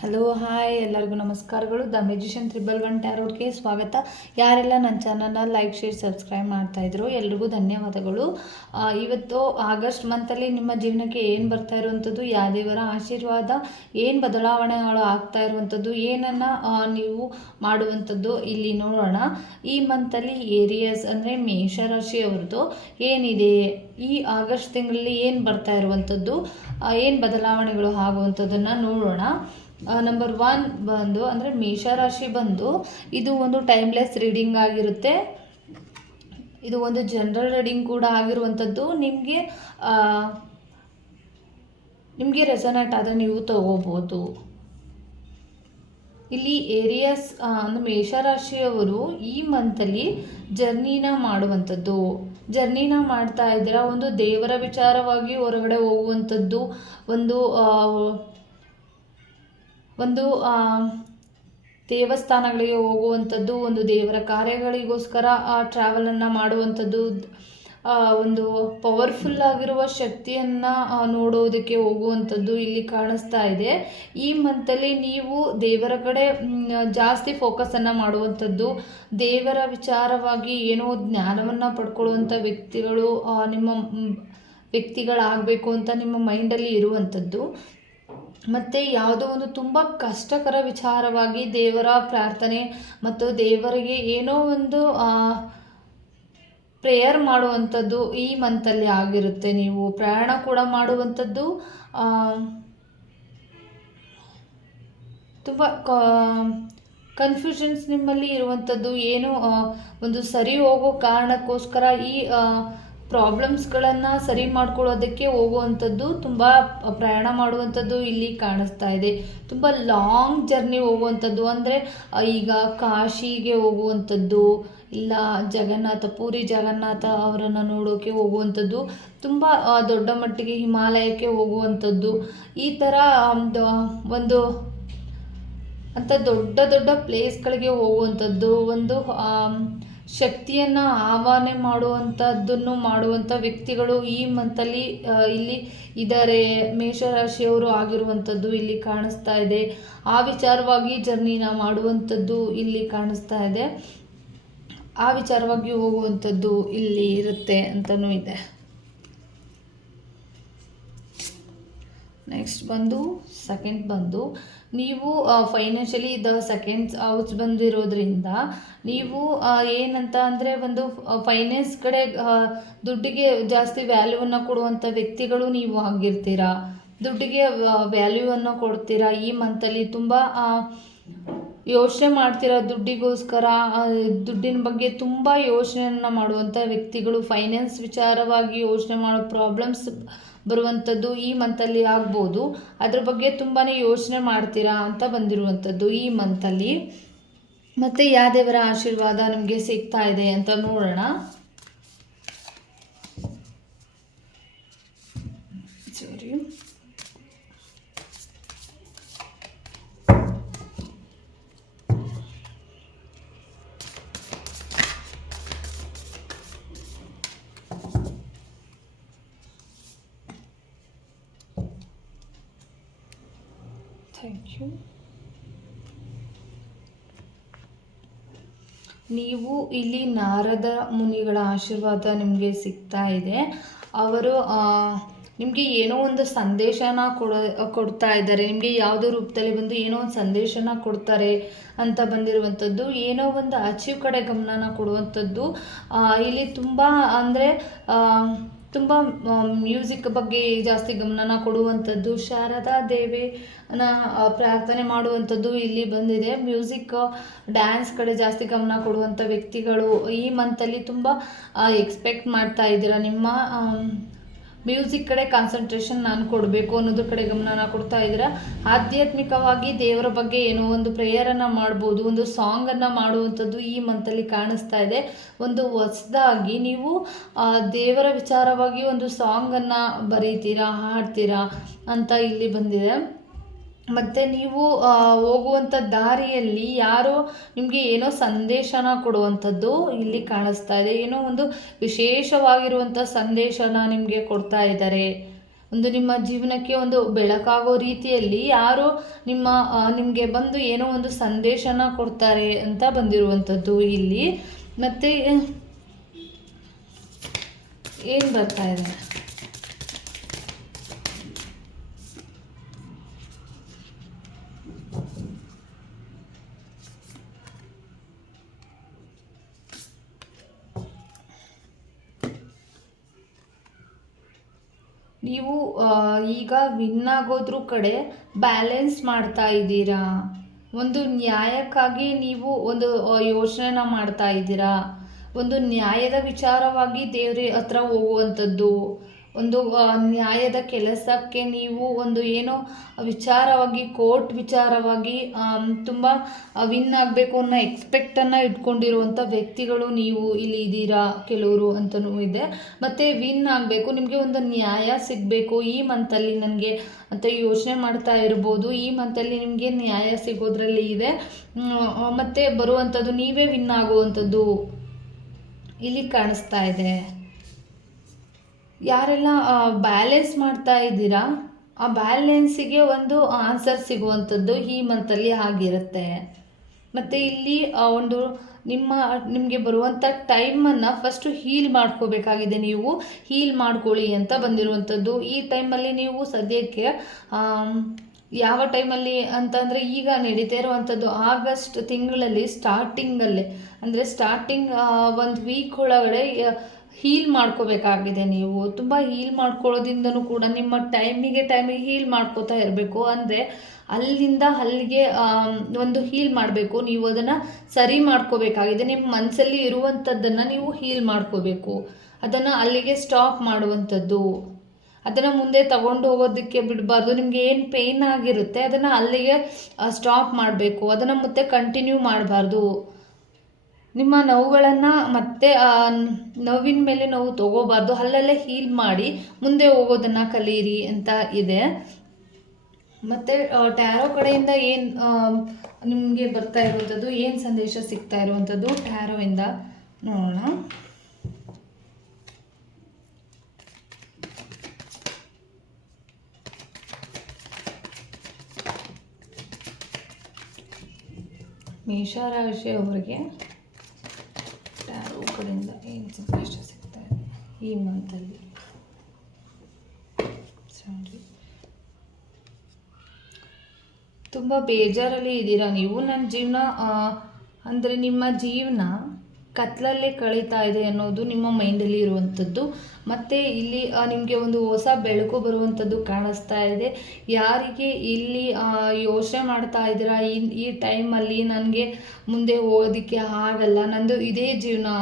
Hello hi ಎಲ್ಲರಿಗೂ ನಮಸ್ಕಾರಗಳು. The magician triple one ಟ್ಯಾರೋಡ್ಗೆ ಸ್ವಾಗತ. ಯಾರೆಲ್ಲ ನನ್ನ ಚಾನಲ್ನ ಲೈಕ್ ಶೇರ್ ಸಬ್ಸ್ಕ್ರೈಬ್ ಮಾಡ್ತಾ ಇದ್ರು ಎಲ್ರಿಗೂ ಧನ್ಯವಾದಗಳು. ಇವತ್ತು ಆಗಸ್ಟ್ ಮಂತಲ್ಲಿ ನಿಮ್ಮ ಜೀವನಕ್ಕೆ ಏನು ಬರ್ತಾ ಇರುವಂಥದ್ದು ಯಾದೇವರ ಆಶೀರ್ವಾದ, ಏನು ಬದಲಾವಣೆಗಳು ಆಗ್ತಾ ಇರುವಂಥದ್ದು, ಏನನ್ನು ನೀವು ಮಾಡುವಂಥದ್ದು ಇಲ್ಲಿ ನೋಡೋಣ. ಈ ಮಂತಲ್ಲಿ ಏರಿಯಸ್ ಅಂದರೆ ಮೇಷರಾಶಿಯವ್ರದ್ದು ಏನಿದೆ? ಈ ಆಗಸ್ಟ್ ತಿಂಗಳಲ್ಲಿ ಏನು ಬರ್ತಾ ಇರುವಂಥದ್ದು ಏನು ಬದಲಾವಣೆಗಳು ಆಗುವಂಥದ್ದನ್ನು ನೋಡೋಣ. ನಂಬರ್ ಒನ್ ಬಂದು, ಅಂದರೆ ಮೇಷರಾಶಿ ಬಂದು, ಇದು ಒಂದು ಟೈಮ್ಲೆಸ್ ರೀಡಿಂಗ್ ಆಗಿರುತ್ತೆ. ಇದು ಒಂದು ಜನರಲ್ ರೀಡಿಂಗ್ ಕೂಡ ಆಗಿರುವಂಥದ್ದು ನಿಮಗೆ ನಿಮಗೆ ರೆಸನೇಟ್ ಆದರೆ ನೀವು ತಗೋಬೋದು. ಇಲ್ಲಿ ಏರಿಯಸ್ ಅಂದರೆ ಮೇಷರಾಶಿಯವರು ಈ ಮಂತಲ್ಲಿ ಜರ್ನಿನ ಮಾಡುವಂಥದ್ದು ಜರ್ನಿನ ಮಾಡ್ತಾ ಇದ್ದೀರಾ, ಒಂದು ದೇವರ ವಿಚಾರವಾಗಿ ಹೊರಗಡೆ ಹೋಗುವಂಥದ್ದು ಒಂದು ಒಂದು ದೇವಸ್ಥಾನಗಳಿಗೆ ಹೋಗುವಂಥದ್ದು, ಒಂದು ದೇವರ ಕಾರ್ಯಗಳಿಗೋಸ್ಕರ, ಆ ಟ್ರಾವೆಲನ್ನು ಮಾಡುವಂಥದ್ದು ಒಂದು ಪವರ್ಫುಲ್ ಆಗಿರುವ ಶಕ್ತಿಯನ್ನು ನೋಡೋದಕ್ಕೆ ಹೋಗುವಂಥದ್ದು ಇಲ್ಲಿ ಕಾಣಿಸ್ತಾ ಇದೆ. ಈ ಮಂತಲ್ಲಿ ನೀವು ದೇವರ ಕಡೆ ಜಾಸ್ತಿ ಫೋಕಸನ್ನು ಮಾಡುವಂಥದ್ದು, ದೇವರ ವಿಚಾರವಾಗಿ ಏನೋ ಜ್ಞಾನವನ್ನು ಪಡ್ಕೊಳ್ಳುವಂಥ ವ್ಯಕ್ತಿಗಳು ನಿಮ್ಮ ವ್ಯಕ್ತಿಗಳಾಗಬೇಕು ಅಂತ ನಿಮ್ಮ ಮೈಂಡಲ್ಲಿ ಇರುವಂಥದ್ದು. ಮತ್ತು ಯಾವುದೋ ಒಂದು ತುಂಬ ಕಷ್ಟಕರ ವಿಚಾರವಾಗಿ ದೇವರ ಪ್ರಾರ್ಥನೆ ಮತ್ತು ದೇವರಿಗೆ ಏನೋ ಒಂದು ಪ್ರೇಯರ್ ಮಾಡುವಂಥದ್ದು ಈ ಮಂತಲ್ಲಿ ಆಗಿರುತ್ತೆ. ನೀವು ಪ್ರಯಾಣ ಕೂಡ ಮಾಡುವಂಥದ್ದು ತುಂಬ ಕನ್ಫ್ಯೂಷನ್ಸ್ ನಿಮ್ಮಲ್ಲಿ ಇರುವಂಥದ್ದು, ಏನು ಒಂದು ಸರಿ ಹೋಗೋ ಕಾರಣಕ್ಕೋಸ್ಕರ ಈ ಪ್ರಾಬ್ಲಮ್ಸ್ಗಳನ್ನು ಸರಿ ಮಾಡ್ಕೊಳ್ಳೋದಕ್ಕೆ ಹೋಗುವಂಥದ್ದು ತುಂಬ ಪ್ರಯಾಣ ಮಾಡುವಂಥದ್ದು ಇಲ್ಲಿ ಕಾಣಿಸ್ತಾ ಇದೆ. ತುಂಬ ಲಾಂಗ್ ಜರ್ನಿ ಹೋಗುವಂಥದ್ದು, ಅಂದರೆ ಈಗ ಕಾಶಿಗೆ ಹೋಗುವಂಥದ್ದು, ಇಲ್ಲ ಜಗನ್ನಾಥ, ಪೂರಿ ಜಗನ್ನಾಥ ಅವರನ್ನು ನೋಡೋಕ್ಕೆ ಹೋಗುವಂಥದ್ದು, ತುಂಬ ದೊಡ್ಡ ಮಟ್ಟಿಗೆ ಹಿಮಾಲಯಕ್ಕೆ ಹೋಗುವಂಥದ್ದು, ಈ ಥರ ಒಂದು ಅಂಥ ದೊಡ್ಡ ದೊಡ್ಡ ಪ್ಲೇಸ್ಗಳಿಗೆ ಹೋಗುವಂಥದ್ದು, ಒಂದು ಶಕ್ತಿಯನ್ನು ಆಹ್ವಾನೆ ಮಾಡುವಂಥದ್ದನ್ನು ಮಾಡುವಂಥ ವ್ಯಕ್ತಿಗಳು ಈ ಮಂತಲ್ಲಿ ಇಲ್ಲಿ ಇದ್ದಾರೆ ಮೇಷರಾಶಿಯವರು ಆಗಿರುವಂಥದ್ದು ಇಲ್ಲಿ ಕಾಣಿಸ್ತಾ ಇದೆ. ಆ ವಿಚಾರವಾಗಿ ಜರ್ನಿನ ಮಾಡುವಂಥದ್ದು ಇಲ್ಲಿ ಕಾಣಿಸ್ತಾ ಇದೆ. ಆ ವಿಚಾರವಾಗಿ ಹೋಗುವಂಥದ್ದು ಇಲ್ಲಿ ಇರುತ್ತೆ ಅಂತಲೂ ಇದೆ. ನೆಕ್ಸ್ಟ್ ಬಂದು ಸೆಕೆಂಡ್ ಬಂದು ನೀವು ಫೈನಾನ್ಷಿಯಲಿ ದ ಸೆಕೆಂಡ್ಸ್ ಹೌಸ್ ಬಂದಿರೋದ್ರಿಂದ ನೀವು ಏನಂತ ಅಂದರೆ ಒಂದು ಫೈನಾನ್ಸ್ ಕಡೆ ದುಡ್ಡಿಗೆ ಜಾಸ್ತಿ ವ್ಯಾಲ್ಯೂವನ್ನು ಕೊಡುವಂಥ ವ್ಯಕ್ತಿಗಳು ನೀವು ಆಗಿರ್ತೀರಾ? ದುಡ್ಡಿಗೆ ವ್ಯಾಲ್ಯೂವನ್ನು ಕೊಡ್ತೀರಾ? ಈ ಮಂತಲ್ಲಿ ತುಂಬ ಯೋಚನೆ ಮಾಡ್ತೀರಾ ದುಡ್ಡಿಗೋಸ್ಕರ? ದುಡ್ಡಿನ ಬಗ್ಗೆ ತುಂಬ ಯೋಚನೆಯನ್ನು ಮಾಡುವಂಥ ವ್ಯಕ್ತಿಗಳು ಫೈನಾನ್ಸ್ ವಿಚಾರವಾಗಿ ಯೋಚನೆ ಮಾಡೋ ಪ್ರಾಬ್ಲಮ್ಸ್ ಬರುವಂಥದ್ದು ಈ ಮಂತಲ್ಲಿ ಆಗ್ಬೋದು. ಅದ್ರ ಬಗ್ಗೆ ತುಂಬಾ ಯೋಚನೆ ಮಾಡ್ತೀರಾ ಅಂತ ಬಂದಿರುವಂಥದ್ದು ಈ ಮಂತಲ್ಲಿ ಮತ್ತು ಯಾವ ದೇವರ ಆಶೀರ್ವಾದ ನಿಮಗೆ ಸಿಗ್ತಾ ಇದೆ ಅಂತ ನೋಡೋಣ. ಥ್ಯಾಂಕ್ ನೀವು ಇಲ್ಲಿ ನಾರದ ಮುನಿಗಳ ಆಶೀರ್ವಾದ ನಿಮಗೆ ಸಿಗ್ತಾ ಇದೆ. ಅವರು ನಿಮಗೆ ಏನೋ ಒಂದು ಸಂದೇಶನ ಕೊಡೋ, ಕೊಡ್ತಾ ಇದ್ದಾರೆ. ನಿಮಗೆ ಯಾವುದೋ ರೂಪದಲ್ಲಿ ಬಂದು ಏನೋ ಒಂದು ಸಂದೇಶನ ಕೊಡ್ತಾರೆ ಅಂತ ಬಂದಿರುವಂಥದ್ದು, ಏನೋ ಒಂದು ಅಚೀವ್ ಕಡೆ ಗಮನನ ಕೊಡುವಂಥದ್ದು ಇಲ್ಲಿ ತುಂಬ ಅಂದರೆ ತುಂಬ ಮ್ಯೂಸಿಕ್ ಬಗ್ಗೆ ಜಾಸ್ತಿ ಗಮನನ ಕೊಡುವಂಥದ್ದು ಶಾರದಾ ದೇವಿನ ಪ್ರಾರ್ಥನೆ ಮಾಡುವಂಥದ್ದು ಇಲ್ಲಿ ಬಂದಿದೆ. ಮ್ಯೂಸಿಕ್ ಡ್ಯಾನ್ಸ್ ಕಡೆ ಜಾಸ್ತಿ ಗಮನ ಕೊಡುವಂಥ ವ್ಯಕ್ತಿಗಳು ಈ ಮಂತಲ್ಲಿ ತುಂಬ ಎಕ್ಸ್ಪೆಕ್ಟ್ ಮಾಡ್ತಾ ಇದ್ದೀರಾ? ನಿಮ್ಮ ಮ್ಯೂಸಿಕ್ ಕಡೆ ಕಾನ್ಸಂಟ್ರೇಷನ್ ನಾನು ಕೊಡಬೇಕು ಅನ್ನೋದ್ರ ಕಡೆ ಗಮನನ ಕೊಡ್ತಾ ಇದ್ದೀರಾ. ಆಧ್ಯಾತ್ಮಿಕವಾಗಿ ದೇವರ ಬಗ್ಗೆ ಏನೋ ಒಂದು ಪ್ರೇಯರನ್ನು ಮಾಡ್ಬೋದು, ಒಂದು ಸಾಂಗನ್ನು ಮಾಡುವಂಥದ್ದು ಈ ಮಂತಲ್ಲಿ ಕಾಣಿಸ್ತಾ ಇದೆ. ಒಂದು ಹೊಸದಾಗಿ ನೀವು ದೇವರ ವಿಚಾರವಾಗಿ ಒಂದು ಸಾಂಗನ್ನು ಬರೀತೀರಾ, ಹಾಡ್ತೀರಾ ಅಂತ ಇಲ್ಲಿ ಬಂದಿದೆ. ಮತ್ತು ನೀವು ಹೋಗುವಂಥ ದಾರಿಯಲ್ಲಿ ಯಾರೋ ನಿಮಗೆ ಏನೋ ಸಂದೇಶನ ಕೊಡುವಂಥದ್ದು ಇಲ್ಲಿ ಕಾಣಿಸ್ತಾ ಇದೆ. ಏನೋ ಒಂದು ವಿಶೇಷವಾಗಿರುವಂಥ ಸಂದೇಶನ ನಿಮಗೆ ಕೊಡ್ತಾ ಇದ್ದಾರೆ. ಒಂದು ನಿಮ್ಮ ಜೀವನಕ್ಕೆ ಒಂದು ಬೆಳಕಾಗೋ ರೀತಿಯಲ್ಲಿ ಯಾರೋ ನಿಮ್ಮ ನಿಮಗೆ ಬಂದು ಏನೋ ಒಂದು ಸಂದೇಶನ ಕೊಡ್ತಾರೆ ಅಂತ ಬಂದಿರುವಂಥದ್ದು ಇಲ್ಲಿ. ಮತ್ತು, ಏನು ಬರ್ತಾ ಇದೆ? ನೀವು ಈಗ ವಿನ್ ಆಗೋದ್ರ ಕಡೆ ಬ್ಯಾಲೆನ್ಸ್ ಮಾಡ್ತಾ ಇದ್ದೀರಾ? ಒಂದು ನ್ಯಾಯಕ್ಕಾಗಿ ನೀವು ಒಂದು ಯೋಚನೆನ ಮಾಡ್ತಾ ಇದ್ದೀರಾ? ಒಂದು ನ್ಯಾಯದ ವಿಚಾರವಾಗಿ ದೇವ್ರ ಹತ್ರ ಹೋಗುವಂಥದ್ದು? ಒಂದು ನ್ಯಾಯದ ಕೆಲಸಕ್ಕೆ ನೀವು ಒಂದು ಏನೋ ವಿಚಾರವಾಗಿ, ಕೋರ್ಟ್ ವಿಚಾರವಾಗಿ ತುಂಬ ವಿನ್ ಆಗಬೇಕು ಅನ್ನೋ ಎಕ್ಸ್ಪೆಕ್ಟನ್ನು ಇಟ್ಕೊಂಡಿರುವಂಥ ವ್ಯಕ್ತಿಗಳು ನೀವು ಇಲ್ಲಿ ಇದ್ದೀರಾ ಕೆಲವರು ಅಂತಲೂ ಇದೆ. ಮತ್ತು ವಿನ್ ಆಗಬೇಕು, ನಿಮಗೆ ಒಂದು ನ್ಯಾಯ ಸಿಗಬೇಕು. ಈ ಮಂತಲ್ಲಿ ನನಗೆ ಅಂತ ಯೋಚನೆ ಮಾಡ್ತಾ ಇರ್ಬೋದು. ಈ ಮಂತಲ್ಲಿ ನಿಮಗೆ ನ್ಯಾಯ ಸಿಗೋದ್ರಲ್ಲಿ ಇದೆ. ಮತ್ತು ಬರುವಂಥದ್ದು ನೀವೇ ವಿನ್ ಆಗುವಂಥದ್ದು ಇಲ್ಲಿ ಕಾಣಿಸ್ತಾ ಇದೆ. ಯಾರೆಲ್ಲ ಬ್ಯಾಲೆನ್ಸ್ ಮಾಡ್ತಾ ಇದ್ದೀರಾ, ಆ ಬ್ಯಾಲೆನ್ಸಿಗೆ ಒಂದು ಆನ್ಸರ್ ಸಿಗುವಂಥದ್ದು ಈ ಮಂತಲ್ಲಿ ಆಗಿರುತ್ತೆ. ಮತ್ತು ಇಲ್ಲಿ ಒಂದು ನಿಮ್ಮ, ನಿಮಗೆ ಬರುವಂಥ ಟೈಮನ್ನು ಫಸ್ಟು ಹೀಲ್ ಮಾಡ್ಕೋಬೇಕಾಗಿದೆ ನೀವು. ಹೀಲ್ ಮಾಡ್ಕೊಳ್ಳಿ ಅಂತ ಬಂದಿರುವಂಥದ್ದು. ಈ ಟೈಮಲ್ಲಿ ನೀವು ಸದ್ಯಕ್ಕೆ ಯಾವ ಟೈಮಲ್ಲಿ ಅಂತಂದರೆ ಈಗ ನಡೀತಾ ಇರುವಂಥದ್ದು ಆಗಸ್ಟ್ ತಿಂಗಳಲ್ಲಿ ಸ್ಟಾರ್ಟಿಂಗಲ್ಲೇ ಅಂದರೆ ಸ್ಟಾರ್ಟಿಂಗ್ ಒಂದು ವೀಕ್ ಒಳಗಡೆ ಹೀಲ್ ಮಾಡ್ಕೋಬೇಕಾಗಿದೆ ನೀವು. ತುಂಬ ಹೀಲ್ ಮಾಡ್ಕೊಳ್ಳೋದ್ರಿಂದನೂ ಕೂಡ ನಿಮ್ಮ ಟೈಮಿಗೆ ಟೈಮಿಗೆ ಹೀಲ್ ಮಾಡ್ಕೋತಾ ಇರಬೇಕು. ಅಂದರೆ ಅಲ್ಲಿಂದ ಅಲ್ಲಿಗೆ ಒಂದು ಹೀಲ್ ಮಾಡಬೇಕು. ನೀವು ಅದನ್ನು ಸರಿ ಮಾಡ್ಕೋಬೇಕಾಗಿದೆ. ನಿಮ್ಮ ಮನಸ್ಸಲ್ಲಿ ಇರುವಂಥದ್ದನ್ನು ನೀವು ಹೀಲ್ ಮಾಡ್ಕೋಬೇಕು. ಅದನ್ನು ಅಲ್ಲಿಗೆ ಸ್ಟಾಪ್ ಮಾಡುವಂಥದ್ದು. ಅದನ್ನು ಮುಂದೆ ತಗೊಂಡು ಹೋಗೋದಕ್ಕೆ ಬಿಡಬಾರ್ದು. ನಿಮಗೆ ಏನು ಪೇಯ್ನ್ ಆಗಿರುತ್ತೆ, ಅದನ್ನು ಅಲ್ಲಿಗೆ ಸ್ಟಾಪ್ ಮಾಡಬೇಕು. ಅದನ್ನು ಮತ್ತೆ ಕಂಟಿನ್ಯೂ ಮಾಡಬಾರ್ದು. ನಿಮ್ಮ ನೋವುಗಳನ್ನು ಮತ್ತೆ ನೋವಿನ ಮೇಲೆ ನೋವು ತಗೋಬಾರ್ದು. ಅಲ್ಲಲ್ಲೇ ಹೀಲ್ ಮಾಡಿ ಮುಂದೆ ಹೋಗೋದನ್ನು ಕಲಿಯಿರಿ ಅಂತ ಇದೆ. ಮತ್ತು ಟ್ಯಾರೋ ಕಡೆಯಿಂದ ಏನು ನಿಮಗೆ ಬರ್ತಾ ಇರುವಂಥದ್ದು, ಏನು ಸಂದೇಶ ಸಿಗ್ತಾ ಇರುವಂಥದ್ದು ಟ್ಯಾರೋಯಿಂದ ನೋಡೋಣ. ಮೇಷರಾಶಿ ಅವರಿಗೆ ಟ್ಯಾರೋ ಕಡೆಯಿಂದ ಏನು ಸಿಗ್ತಾ ಇದೆ ಈ ಮಂತಲ್ಲಿ ಸಾರಿ ತುಂಬ ಬೇಜಾರಲ್ಲಿ ಇದ್ದೀರಾ ನೀವು? ನನ್ನ ಜೀವನ ಅಂದರೆ ನಿಮ್ಮ ಜೀವನ ಕತ್ಲಲ್ಲೇ ಕಳೀತಾ ಇದೆ ಅನ್ನೋದು ನಿಮ್ಮ ಮೈಂಡಲ್ಲಿ ಇರುವಂಥದ್ದು. ಮತ್ತು ಇಲ್ಲಿ ನಿಮಗೆ ಒಂದು ಹೊಸ ಬೆಳಕು ಬರುವಂಥದ್ದು ಕಾಣಿಸ್ತಾ ಇದೆ. ಯಾರಿಗೆ ಇಲ್ಲಿ ಯೋಚನೆ ಮಾಡ್ತಾ ಇದ್ದೀರಾ? ಈ ಈ ಟೈಮಲ್ಲಿ ನನಗೆ ಮುಂದೆ ಹೋಗೋದಕ್ಕೆ ಆಗಲ್ಲ. ನಂದು ಇದೇ ಜೀವನ.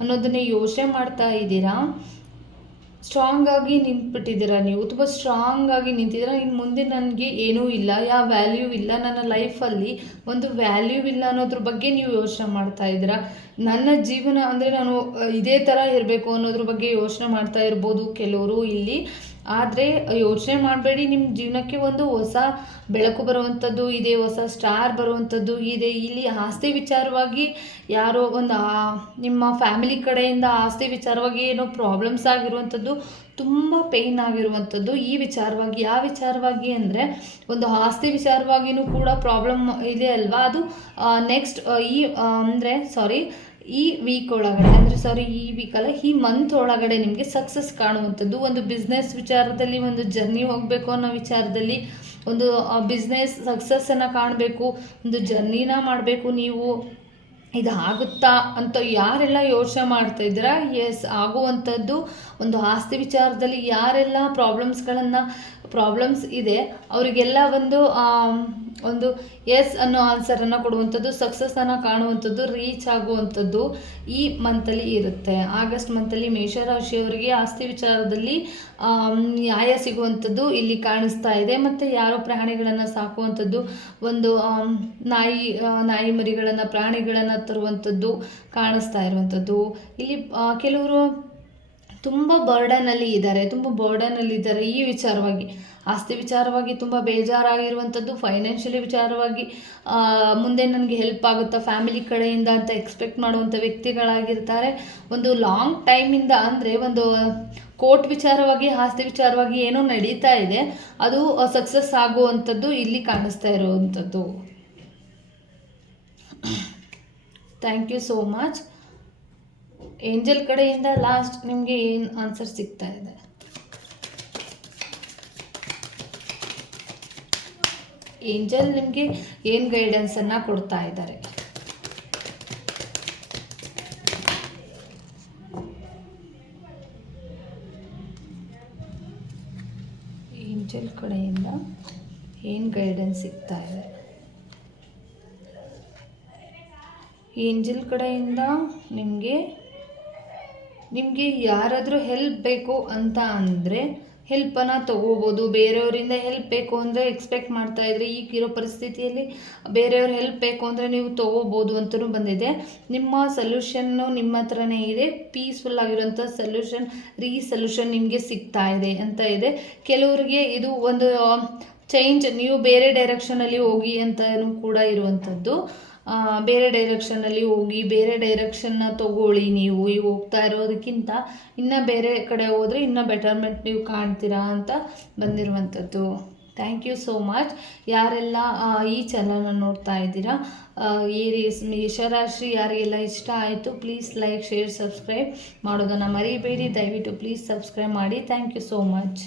ಅನ್ನೋದನ್ನೇ ಯೋಚನೆ ಮಾಡ್ತಾ ಇದ್ದೀರಾ? ಸ್ಟ್ರಾಂಗ್ ಆಗಿ ನಿಂತ್ಬಿಟ್ಟಿದ್ದೀರಾ ನೀವು? ತುಂಬ ಸ್ಟ್ರಾಂಗ್ ಆಗಿ ನಿಂತಿದ್ದೀರಾ. ಇನ್ನು ಮುಂದೆ ನನಗೆ ಏನೂ ಇಲ್ಲ. ಯಾವ ವ್ಯಾಲ್ಯೂ ಇಲ್ಲ. ನನ್ನ ಲೈಫಲ್ಲಿ ಒಂದು ವ್ಯಾಲ್ಯೂ ಇಲ್ಲ ಅನ್ನೋದ್ರ ಬಗ್ಗೆ ನೀವು ಯೋಚನೆ ಮಾಡ್ತಾ ಇದ್ದೀರಾ? ನನ್ನ ಜೀವನ ಅಂದರೆ ನಾನು ಇದೇ ಥರ ಇರಬೇಕು ಅನ್ನೋದ್ರ ಬಗ್ಗೆ ಯೋಚನೆ ಮಾಡ್ತಾ ಇರ್ಬೋದು ಕೆಲವರು ಇಲ್ಲಿ. ಆದರೆ ಯೋಚನೆ ಮಾಡಬೇಡಿ ನಿಮ್ಮ ಜೀವನಕ್ಕೆ ಒಂದು ಹೊಸ ಬೆಳಕು ಬರುವಂಥದ್ದು ಇದೆ ಹೊಸ ಸ್ಟಾರ್ ಬರುವಂಥದ್ದು ಇದೆ ಇಲ್ಲಿ ಆಸ್ತಿ ವಿಚಾರವಾಗಿ ಯಾರೋ ಒಂದು ನಿಮ್ಮ ಫ್ಯಾಮಿಲಿ ಕಡೆಯಿಂದ ಆಸ್ತಿ ವಿಚಾರವಾಗಿ ಏನೋ ಪ್ರಾಬ್ಲಮ್ಸ್ ಆಗಿರುವಂಥದ್ದು ತುಂಬ ಪೇಯ್ನ್ ಆಗಿರುವಂಥದ್ದು ಈ ವಿಚಾರವಾಗಿ ಯಾವ ವಿಚಾರವಾಗಿ ಅಂದರೆ ಒಂದು ಆಸ್ತಿ ವಿಚಾರವಾಗಿಯೂ ಕೂಡ ಪ್ರಾಬ್ಲಮ್ ಇದೆ ಅಲ್ವಾ? ಅದು ನೆಕ್ಸ್ಟ್ ಈ ಅಂದರೆ ಸಾರಿ ಈ ವೀಕ್ ಒಳಗಡೆ, ಅಂದರೆ ಸಾರಿ ಈ ವೀಕ್ ಅಲ್ಲ, ಈ ಮಂತ್ ಒಳಗಡೆ ನಿಮಗೆ ಸಕ್ಸಸ್ ಕಾಣುವಂಥದ್ದು. ಒಂದು ಬಿಸ್ನೆಸ್ ವಿಚಾರದಲ್ಲಿ, ಒಂದು ಜರ್ನಿ ಹೋಗಬೇಕು ಅನ್ನೋ ವಿಚಾರದಲ್ಲಿ ಒಂದು ಬಿಸ್ನೆಸ್ ಸಕ್ಸಸ್ಸನ್ನು ಕಾಣಬೇಕು, ಒಂದು ಜರ್ನಿನ ಮಾಡಬೇಕು ನೀವು. ಇದು ಆಗುತ್ತಾ ಅಂತ ಯಾರೆಲ್ಲ ಯೋಚನೆ ಮಾಡ್ತಾ ಇದ್ದೀರಾ? ಎಸ್ ಆಗುವಂಥದ್ದು ಒಂದು ಆಸ್ತಿ ವಿಚಾರದಲ್ಲಿ ಯಾರೆಲ್ಲ ಪ್ರಾಬ್ಲಮ್ಸ್ಗಳನ್ನು ಪ್ರಾಬ್ಲಮ್ಸ್ ಇದೆ. ಅವರಿಗೆಲ್ಲ ಒಂದು ಒಂದು ಎಸ್ ಅನ್ನೋ ಆನ್ಸರನ್ನು ಕೊಡುವಂಥದ್ದು ಸಕ್ಸಸ್ಸನ್ನು ಕಾಣುವಂಥದ್ದು ರೀಚ್ ಆಗುವಂಥದ್ದು ಈ ಮಂತಲ್ಲಿ ಇರುತ್ತೆ. ಆಗಸ್ಟ್ ಮಂತಲ್ಲಿ ಮೇಷರಾಶಿಯವರಿಗೆ ಆಸ್ತಿ ವಿಚಾರದಲ್ಲಿ ನ್ಯಾಯ ಸಿಗುವಂಥದ್ದು ಇಲ್ಲಿ ಕಾಣಿಸ್ತಾ ಇದೆ. ಮತ್ತು ಯಾರೋ ಪ್ರಾಣಿಗಳನ್ನು ಸಾಕುವಂಥದ್ದು, ಒಂದು ನಾಯಿ ನಾಯಿ ಮರಿಗಳನ್ನು, ಪ್ರಾಣಿಗಳನ್ನು ತರುವಂಥದ್ದು ಕಾಣಿಸ್ತಾ ಇರುವಂಥದ್ದು. ಇಲ್ಲಿ ಕೆಲವರು ತುಂಬ ಬರ್ಡನಲ್ಲಿ ಇದ್ದಾರೆ, ತುಂಬ ಬರ್ಡನಲ್ಲಿ ಇದ್ದಾರೆ ಈ ವಿಚಾರವಾಗಿ. ಆಸ್ತಿ ವಿಚಾರವಾಗಿ ತುಂಬ ಬೇಜಾರಾಗಿರುವಂಥದ್ದು ಫೈನಾನ್ಷಿಯಲಿ ವಿಚಾರವಾಗಿ ಮುಂದೆ ನನಗೆ ಹೆಲ್ಪ್ ಆಗುತ್ತಾ ಫ್ಯಾಮಿಲಿ ಕಡೆಯಿಂದ ಅಂತ ಎಕ್ಸ್ಪೆಕ್ಟ್ ಮಾಡುವಂಥ ವ್ಯಕ್ತಿಗಳಾಗಿರ್ತಾರೆ. ಒಂದು ಲಾಂಗ್ ಟೈಮಿಂದ ಅಂದರೆ ಒಂದು ಕೋರ್ಟ್ ವಿಚಾರವಾಗಿ, ಆಸ್ತಿ ವಿಚಾರವಾಗಿ ಏನೋ ನಡೀತಾ ಇದೆ. ಅದು ಸಕ್ಸಸ್ ಆಗುವಂಥದ್ದು ಇಲ್ಲಿ ಕಾಣಿಸ್ತಾ ಇರುವಂಥದ್ದು thank you so much angel ಕಡೆಯಿಂದ ಲಾಸ್ಟ್ ನಿಮಗೆ ಏನು ಆನ್ಸರ್ ಸಿಗ್ತಾ ಇದೆ? ಏಂಜಲ್ ನಿಮಗೆ ಏನು ಗೈಡೆನ್ಸನ್ನು ಕೊಡ್ತಾ ಇದ್ದಾರೆ? ಏಂಜಲ್ ಕಡೆಯಿಂದ ಏನು ಗೈಡೆನ್ಸ್ ಸಿಗ್ತಾ ಇದೆ? ಏಂಜಲ್ ಕಡೆಯಿಂದ ನಿಮಗೆ ನಿಮಗೆ ಯಾರಾದರೂ ಹೆಲ್ಪ್ ಬೇಕು ಅಂತ ಅಂದರೆ ಹೆಲ್ಪನ್ನು ತೊಗೋಬೋದು. ಬೇರೆಯವರಿಂದ ಹೆಲ್ಪ್ ಬೇಕು ಅಂದರೆ ಎಕ್ಸ್ಪೆಕ್ಟ್ ಮಾಡ್ತಾ ಇದ್ರೆ ಈಗಿರೋ ಪರಿಸ್ಥಿತಿಯಲ್ಲಿ ಬೇರೆಯವ್ರ ಹೆಲ್ಪ್ ಬೇಕು ಅಂದರೆ ನೀವು ತೊಗೋಬೋದು ಅಂತಲೂ ಬಂದಿದೆ. ನಿಮ್ಮ ಸೊಲ್ಯೂಷನ್ನು ನಿಮ್ಮ ಹತ್ರನೇ ಇದೆ. ಪೀಸ್ಫುಲ್ ಆಗಿರೋಂಥ ಸೊಲ್ಯೂಷನ್ ರೀ ಸೊಲ್ಯೂಷನ್ ನಿಮಗೆ ಸಿಗ್ತಾ ಇದೆ ಅಂತ ಇದೆ. ಕೆಲವರಿಗೆ ಇದು ಒಂದು ಚೇಂಜ್ ನೀವು ಬೇರೆ ಡೈರೆಕ್ಷನಲ್ಲಿ ಹೋಗಿ ಅಂತಲೂ ಕೂಡ ಇರುವಂಥದ್ದು. ಬೇರೆ ಡೈರೆಕ್ಷನಲ್ಲಿ ಹೋಗಿ, ಬೇರೆ ಡೈರೆಕ್ಷನ್ನ ತಗೊಳ್ಳಿ ನೀವು. ಈಗ ಹೋಗ್ತಾ ಇರೋದಕ್ಕಿಂತ ಇನ್ನೂ ಬೇರೆ ಕಡೆ ಹೋದರೆ ಇನ್ನೂ ಬೆಟರ್ಮೆಂಟ್ ನೀವು ಕಾಣ್ತೀರಾ ಅಂತ ಬಂದಿರುವಂಥದ್ದು. ಥ್ಯಾಂಕ್ ಯು ಸೋ ಮಚ್ ಯಾರೆಲ್ಲ ಈ ಚಾನಲ್ನ ನೋಡ್ತಾ ಇದ್ದೀರಾ ರೀಸ್- ಮೇಷರಾಶಿ ಯಾರಿಗೆಲ್ಲ ಇಷ್ಟ ಆಯಿತು ಪ್ಲೀಸ್ ಲೈಕ್ ಶೇರ್ ಸಬ್ಸ್ಕ್ರೈಬ್ ಮಾಡೋದನ್ನು ಮರಿಬೇಡಿ. ದಯವಿಟ್ಟು ಪ್ಲೀಸ್ ಸಬ್ಸ್ಕ್ರೈಬ್ ಮಾಡಿ. Thank you so much